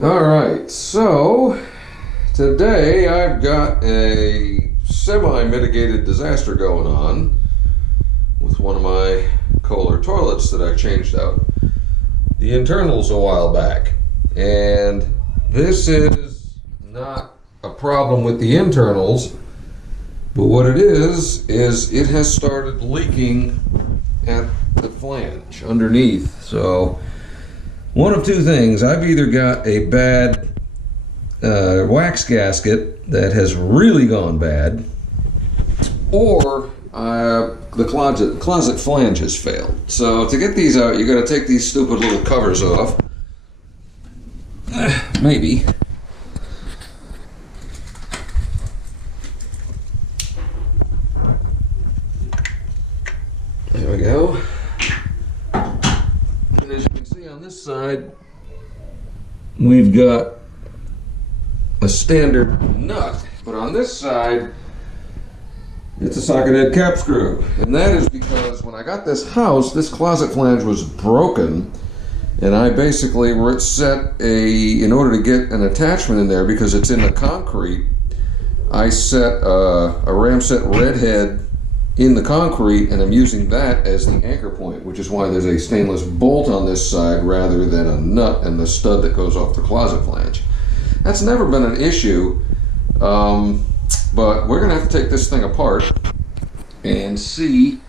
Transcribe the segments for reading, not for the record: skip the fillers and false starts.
Alright, so today I've got a semi-mitigated disaster going on with one of my Kohler toilets that I changed out the internals a while back. And this is not a problem with the internals, but what it is it has started leaking at the flange underneath. So one of two things: I've either got a bad wax gasket that has really gone bad, or the closet flange has failed. So to get these out, you got to take these stupid little covers off. Maybe. There we go. And as you can see on this side, we've got a standard nut, but on this side, it's a socket head cap screw. And that is because when I got this house, this closet flange was broken, and I basically in order to get an attachment in there, because it's in the concrete, I set a ramset redhead in the concrete, and I'm using that as the anchor point, which is why there's a stainless bolt on this side rather than a nut and the stud that goes off the closet flange. That's never been an issue, but we're gonna have to take this thing apart and see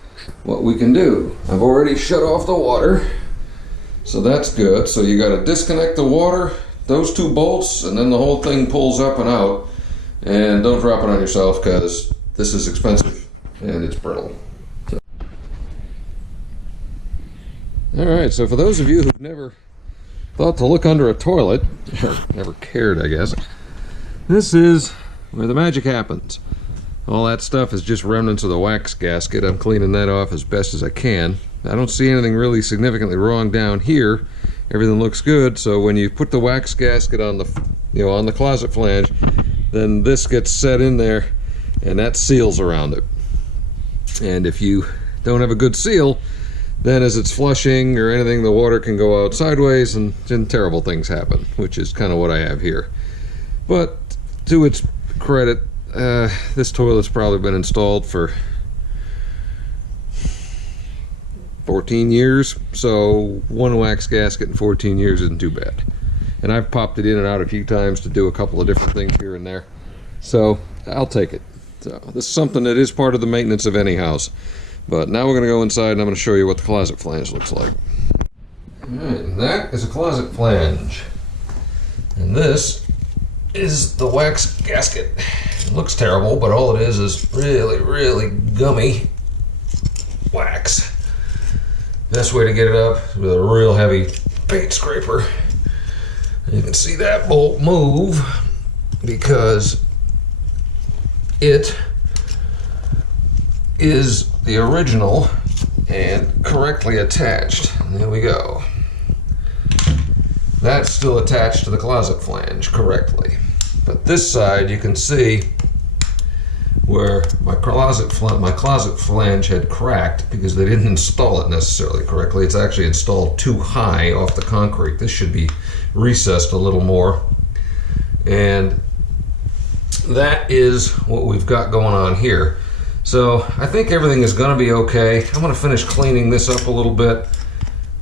what we can do. I've already shut off the water, so that's good. So you got to disconnect the water, those two bolts, and then the whole thing pulls up and out. And don't drop it on yourself, because this is expensive and it's brittle. Alright, so for those of you who've never thought to look under a toilet, or never cared, I guess, this is where the magic happens. All that stuff is just remnants of the wax gasket. I'm cleaning that off as best as I can. I don't see anything really significantly wrong down here. Everything looks good. So when you put the wax gasket on the closet flange, then this gets set in there, and that seals around it. And if you don't have a good seal, then as it's flushing or anything, the water can go out sideways, and terrible things happen, which is kind of what I have here. But to its credit, this toilet's probably been installed for 14 years, so one wax gasket in 14 years isn't too bad. And I've popped it in and out a few times to do a couple of different things here and there, so I'll take it. So this is something that is part of the maintenance of any house. But now we're going to go inside, and I'm going to show you what the closet flange looks like. Alright, and that is a closet flange. And this is the wax gasket. It looks terrible, but all it is really, really gummy wax. Best way to get it up is with a real heavy paint scraper. And you can see that bolt move because it is the original and correctly attached. And there we go. That's still attached to the closet flange correctly. But this side, you can see where my closet flange had cracked because they didn't install it necessarily correctly. It's actually installed too high off the concrete. This should be recessed a little more. And that is what we've got going on here. So I think everything is going to be okay. I'm going to finish cleaning this up a little bit.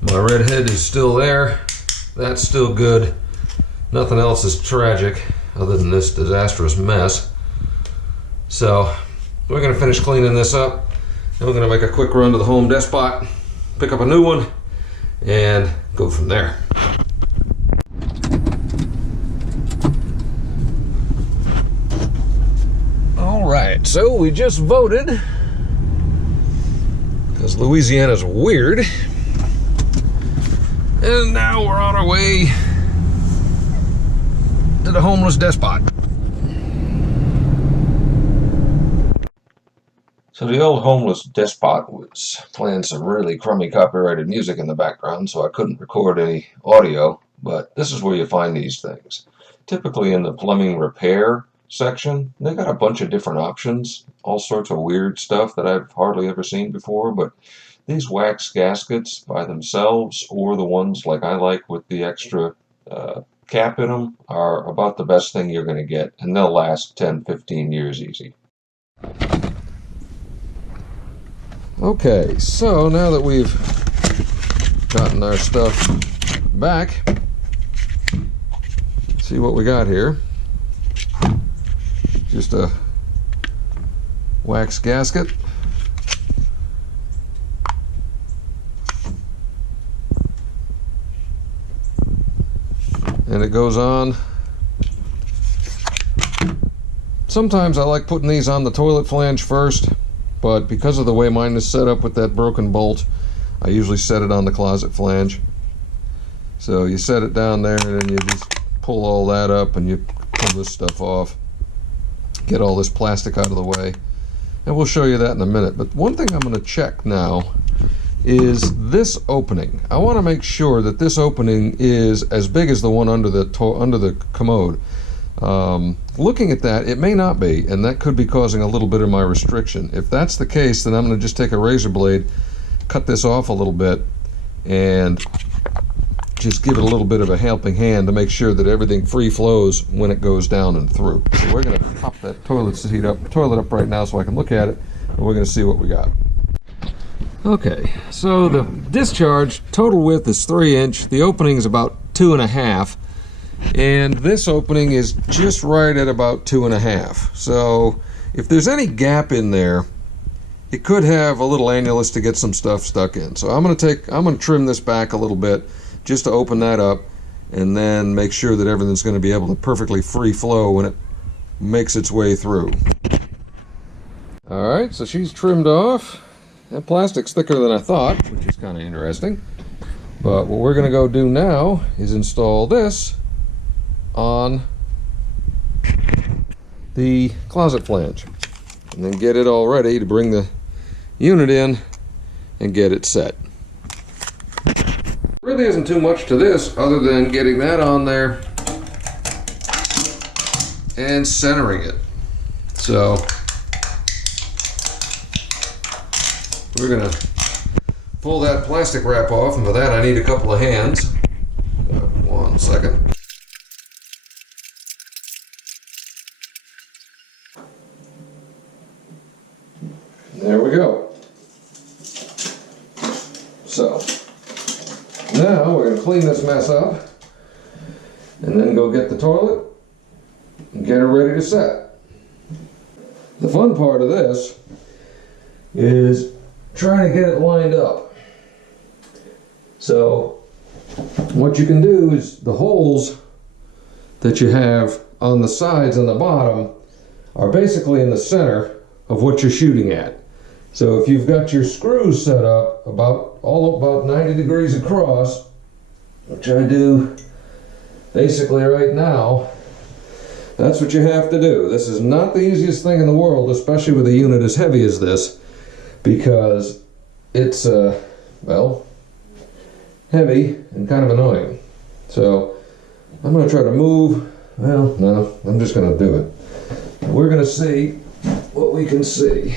My red head is still there. That's still good. Nothing else is tragic other than this disastrous mess. So we're going to finish cleaning this up, and we're going to make a quick run to the home despot, pick up a new one, and go from there. Alright, so we just voted, because Louisiana's weird, and now we're on our way to the homeless despot. So the old homeless despot was playing some really crummy copyrighted music in the background, so I couldn't record any audio, but this is where you find these things. Typically in the plumbing repair section, they got a bunch of different options, all sorts of weird stuff that I've hardly ever seen before, but these wax gaskets by themselves, or the ones like I like with the extra cap in them are about the best thing you're going to get, and they'll last 10, 15 years easy. Okay, so now that we've gotten our stuff back, see what we got here. Just a wax gasket. And it goes on. Sometimes I like putting these on the toilet flange first, but because of the way mine is set up with that broken bolt, I usually set it on the closet flange. So you set it down there and then you just pull all that up and you pull this stuff off. Get all this plastic out of the way. And we'll show you that in a minute. But one thing I'm going to check now is this opening. I want to make sure that this opening is as big as the one under the commode. Looking at that, it may not be, and that could be causing a little bit of my restriction. If that's the case, then I'm going to just take a razor blade, cut this off a little bit, and just give it a little bit of a helping hand to make sure that everything free flows when it goes down and through. So we're going to pop that toilet up right now so I can look at it, and we're going to see what we got. Okay, so the discharge total width is 3 inch. The opening is about 2.5, and this opening is just right at about 2.5. So if there's any gap in there, it could have a little annulus to get some stuff stuck in. So I'm going to trim this back a little bit just to open that up, and then make sure that everything's going to be able to perfectly free flow when it makes its way through. All right, so she's trimmed off. That plastic's thicker than I thought, which is kind of interesting. But what we're going to go do now is install this on the closet flange, and then get it all ready to bring the unit in and get it set. Really isn't too much to this other than getting that on there and centering it. So we're going to pull that plastic wrap off, and for that I need a couple of hands. 1 second. There we go. So now we're going to clean this mess up and then go get the toilet and get her ready to set. The fun part of this is trying to get it lined up. So what you can do is the holes that you have on the sides and the bottom are basically in the center of what you're shooting at. So if you've got your screws set up about 90 degrees across, which I do basically right now, that's what you have to do. This is not the easiest thing in the world, especially with a unit as heavy as this, because it's well, heavy and kind of annoying. So I'm going to try to move. Well, no, I'm just going to do it. We're going to see what we can see.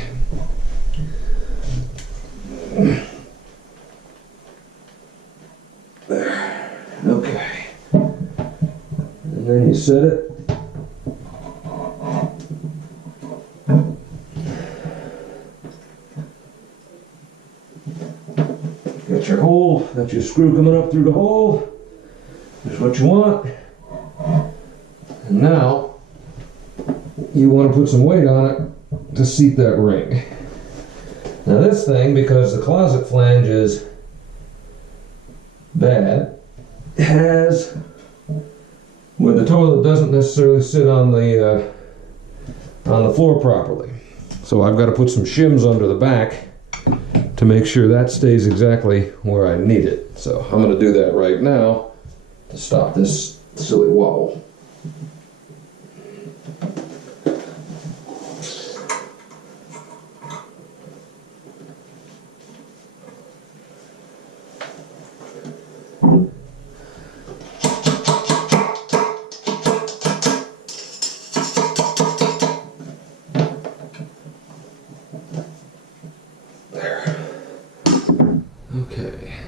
There. Okay. And then you set it. Got your hole, got your screw coming up through the hole. Just what you want. And now you want to put some weight on it to seat that ring. Now this thing, because the closet flange is bad, has, where the toilet doesn't necessarily sit on the floor properly. So I've got to put some shims under the back to make sure that stays exactly where I need it. So I'm going to do that right now to stop this silly wobble.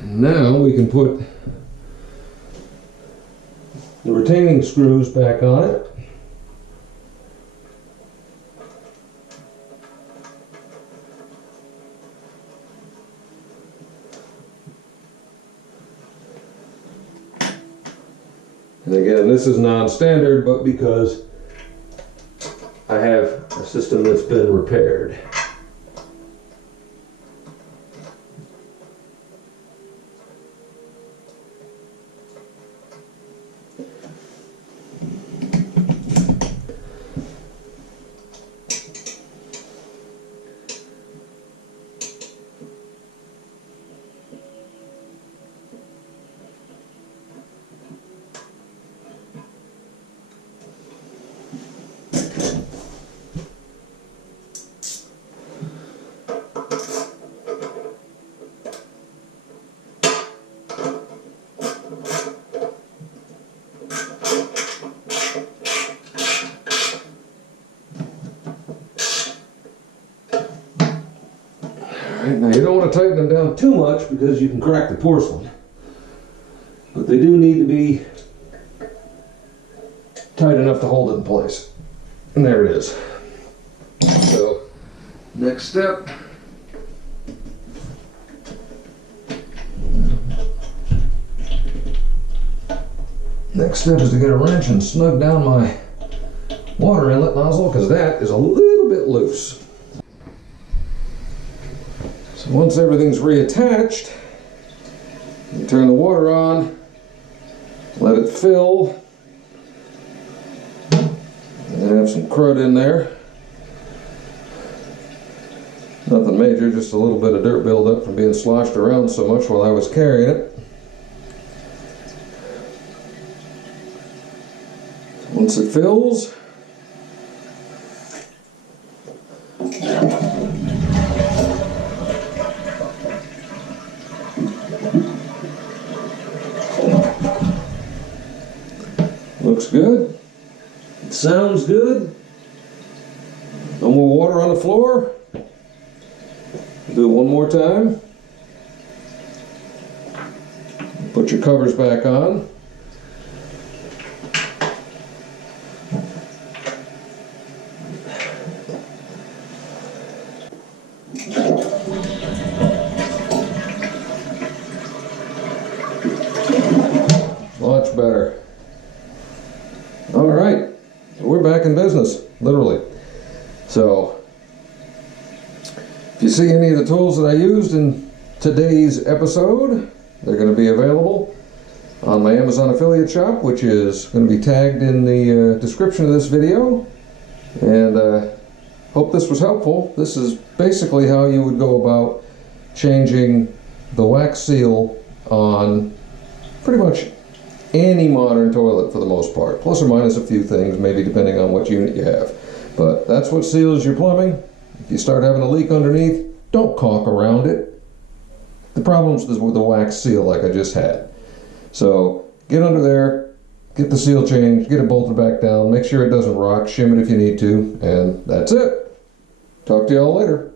Now we can put the retaining screws back on it. And again, this is non-standard, but because I have a system that's been repaired. Now you don't want to tighten them down too much because you can crack the porcelain, but they do need to be tight enough to hold it in place. And there it is. So next step, is to get a wrench and snug down my water inlet nozzle, because that is a little bit loose. So once everything's reattached, you turn the water on, let it fill, and have some crud in there. Nothing major, just a little bit of dirt buildup from being sloshed around so much while I was carrying it. Once it fills, looks good, it sounds good, no more water on the floor. Do it one more time, put your covers back on. Much better. All right, we're back in business, literally. So, if you see any of the tools that I used in today's episode, they're going to be available on my Amazon affiliate shop, which is going to be tagged in the description of this video. And hope this was helpful. This is basically how you would go about changing the wax seal on pretty much any modern toilet for the most part, plus or minus a few things, maybe depending on what unit you have. But that's what seals your plumbing. If you start having a leak underneath, don't caulk around it. The problem's with the wax seal like I just had. So get under there, get the seal changed, get it bolted back down, make sure it doesn't rock, shim it if you need to, and that's it. Talk to y'all later.